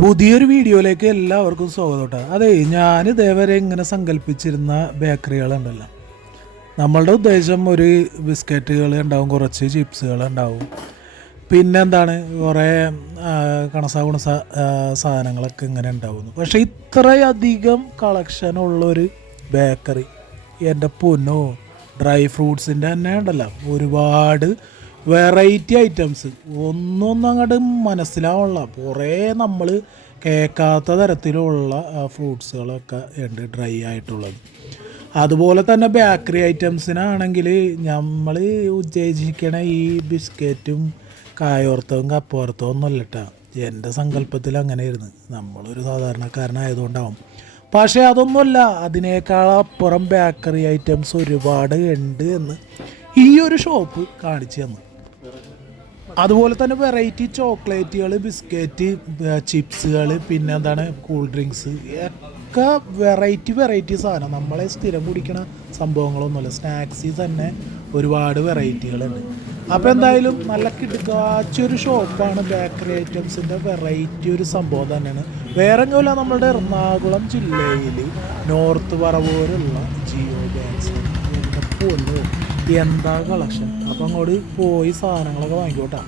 പുതിയൊരു വീഡിയോയിലേക്ക് എല്ലാവർക്കും സ്വാഗതം കേട്ടോ. അതെ, ഞാൻ ഇതേവരെ ഇങ്ങനെ സങ്കല്പിച്ചിരുന്ന ബേക്കറികളുണ്ടല്ലോ, നമ്മളുടെ ഉദ്ദേശം ഒരു ബിസ്ക്കറ്റുകൾ ഉണ്ടാവും, കുറച്ച് ചിപ്സുകൾ ഉണ്ടാവും, പിന്നെ എന്താണ് കുറേ കണസ സാധനങ്ങളൊക്കെ ഇങ്ങനെ ഉണ്ടാവുന്നു. പക്ഷേ ഇത്രയധികം കളക്ഷനുള്ളൊരു ബേക്കറി എൻ്റെ പൊന്നോ, ഡ്രൈ ഫ്രൂട്ട്സിൻ്റെ തന്നെ ഉണ്ടല്ലോ ഒരുപാട് വെറൈറ്റി ഐറ്റംസ്, ഒന്നൊന്നും അങ്ങോട്ട് മനസ്സിലാവുള്ള കുറേ നമ്മൾ കേൾക്കാത്ത തരത്തിലുള്ള ഫ്രൂട്ട്സുകളൊക്കെ ഉണ്ട് ഡ്രൈ ആയിട്ടുള്ളത്. അതുപോലെ തന്നെ ബേക്കറി ഐറ്റംസിനാണെങ്കിൽ നമ്മൾ ഉദ്ദേശിക്കണ ഈ ബിസ്ക്കറ്റും കായോർത്തവും കപ്പോർത്തവും ഒന്നുമല്ല കേട്ടോ. എൻ്റെ സങ്കല്പത്തിൽ അങ്ങനെയായിരുന്നു, നമ്മളൊരു സാധാരണക്കാരനായതുകൊണ്ടാവും. പക്ഷേ അതൊന്നുമല്ല, അതിനേക്കാളപ്പുറം ബേക്കറി ഐറ്റംസ് ഒരുപാട് ഉണ്ട് എന്ന് ഈ ഒരു ഷോപ്പ് കാണിച്ചു തന്നു. അതുപോലെ തന്നെ വെറൈറ്റി ചോക്ലേറ്റുകൾ, ബിസ്ക്കറ്റ്, ചിപ്സുകൾ, പിന്നെ എന്താണ് കൂൾ ഡ്രിങ്ക്സ് ഒക്കെ വെറൈറ്റി സാധനം. നമ്മളെ സ്ഥിരം കുടിക്കണ സംഭവങ്ങളൊന്നുമല്ല, സ്നാക്സിൽ തന്നെ ഒരുപാട് വെറൈറ്റികളുണ്ട്. അപ്പോൾ എന്തായാലും നല്ല കിടക്കാച്ചൊരു ഷോപ്പാണ്. ബേക്കറി ഐറ്റംസിൻ്റെ വെറൈറ്റി ഒരു സംഭവം തന്നെയാണ്. വേറെ എങ്ങനെയല്ല, നമ്മുടെ എറണാകുളം ജില്ലയിൽ നോർത്ത് പറവൂരുള്ള ജിയോ ബാഗ്സ് പോലോ എന്താ കളക്ഷൻ. അപ്പം അങ്ങോട്ട് പോയി സാധനങ്ങളൊക്കെ വാങ്ങിക്കോട്ടെ.